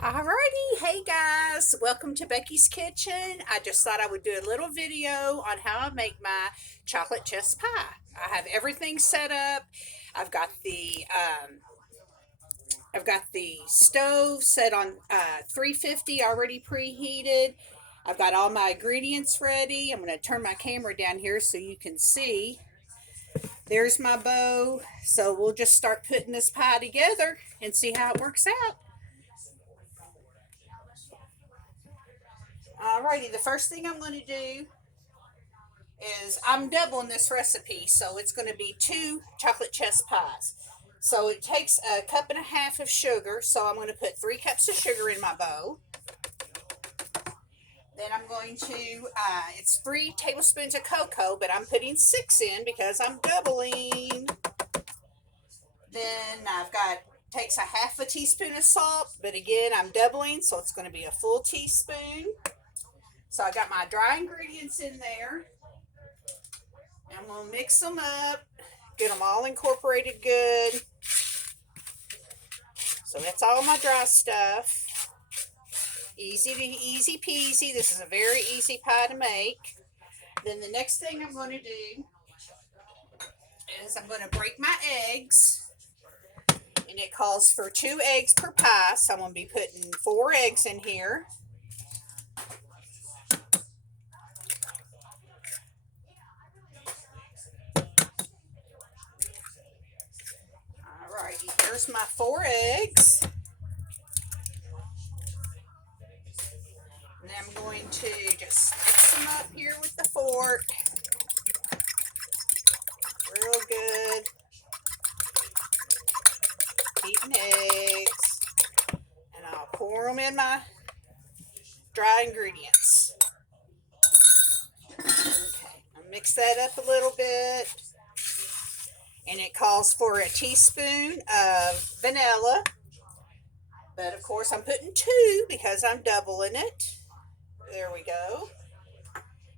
Alrighty, hey guys, welcome to Becky's Kitchen. I just thought I would do a little video on how I make my chocolate chess pie. I have everything set up. I've got the I've got the stove set on 350 already preheated. I've got all my ingredients ready. I'm going to turn my camera down here so you can see. There's my bowl. So we'll just start putting this pie together and see how it works out. Alrighty, the first thing I'm going to do is I'm doubling this recipe, so it's going to be two chocolate chess pies. So it takes a cup and a half of sugar, so I'm going to put 3 cups of sugar in my bowl. Then I'm going to, it's 3 tablespoons of cocoa, but I'm putting 6 in because I'm doubling. Then I've got, takes a half a teaspoon of salt, but again, I'm doubling, so it's going to be a full teaspoon. So I got my dry ingredients in there. I'm going to mix them up, get them all incorporated good. So that's all my dry stuff. Easy peasy. This is a very easy pie to make. Then the next thing I'm going to do is I'm going to break my eggs. And it calls for 2 eggs per pie. So I'm going to be putting 4 eggs in here. Alrighty, here's my 4 eggs. And then I'm going to just mix them up here with the fork. Real good. Beaten eggs. And I'll pour them in my dry ingredients. Okay, I'll mix that up a little bit. And it calls for a teaspoon of vanilla. But of course I'm putting 2 because I'm doubling it. There we go.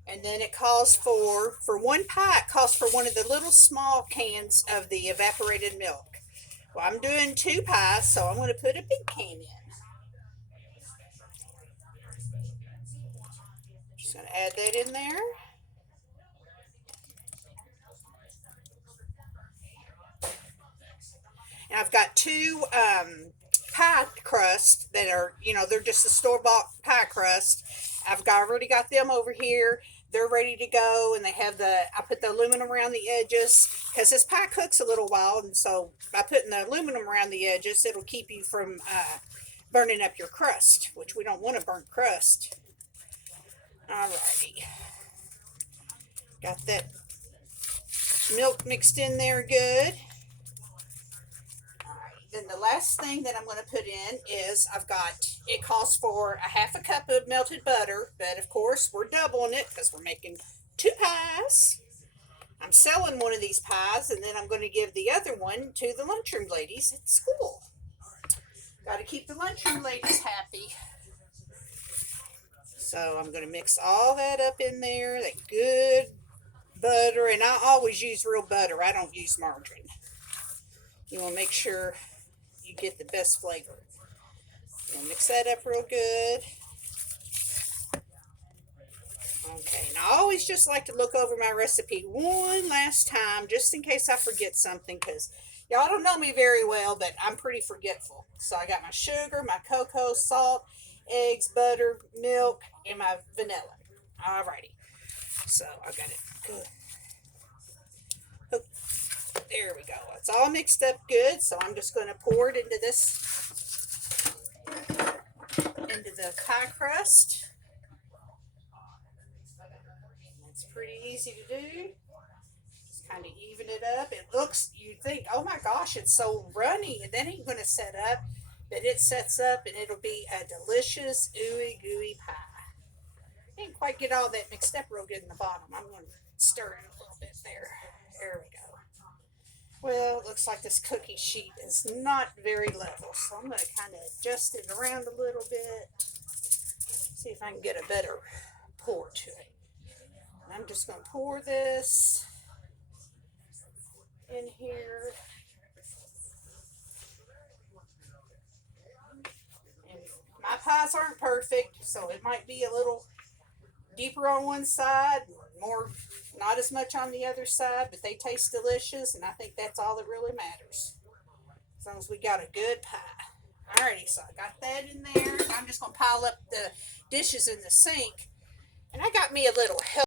And then it calls for 1 pie, it calls for one of the little small cans of the evaporated milk. Well, I'm doing 2 pies, so I'm going to put a big can in. Just going to add that in there. And I've got 2 pie crust that are, they're just a store-bought pie crust. Already got them over here. They're ready to go, and I put the aluminum around the edges because this pie cooks a little while, and so by putting the aluminum around the edges, it'll keep you from burning up your crust, which we don't want to burn crust. Alrighty. Got that milk mixed in there good. Then the last thing that I'm going to put in is it calls for a half a cup of melted butter, but of course we're doubling it because we're making 2 pies. I'm selling one of these pies, and then I'm going to give the other one to the lunchroom ladies at school. Got to keep the lunchroom ladies happy. So I'm going to mix all that up in there, that good butter, and I always use real butter. I don't use margarine. You want to make sure you get the best flavor. Mix that up real good. Okay, and I always just like to look over my recipe one last time just in case I forget something, because y'all don't know me very well, but I'm pretty forgetful. So I got my sugar, my cocoa, salt, eggs, butter, milk, and my vanilla. Alrighty. So I got it good. There we go. It's all mixed up good, so I'm just going to pour it into the pie crust. It's pretty easy to do. Just kind of even it up. You think, oh my gosh, it's so runny, and that ain't going to set up, but it sets up, and it'll be a delicious, ooey gooey pie. Didn't quite get all that mixed up real good in the bottom. I'm going to stir it a little bit there. There we go. Well, it looks like this cookie sheet is not very level, so I'm going to kind of adjust it around a little bit. See if I can get a better pour to it. And I'm just going to pour this in here. And pies aren't perfect, so it might be a little deeper on one side, more, not as much on the other side, but they taste delicious, and I think that's all that really matters. As long as we got a good pie. Alrighty, so I got that in there. I'm just gonna pile up the dishes in the sink, and I got me a little help.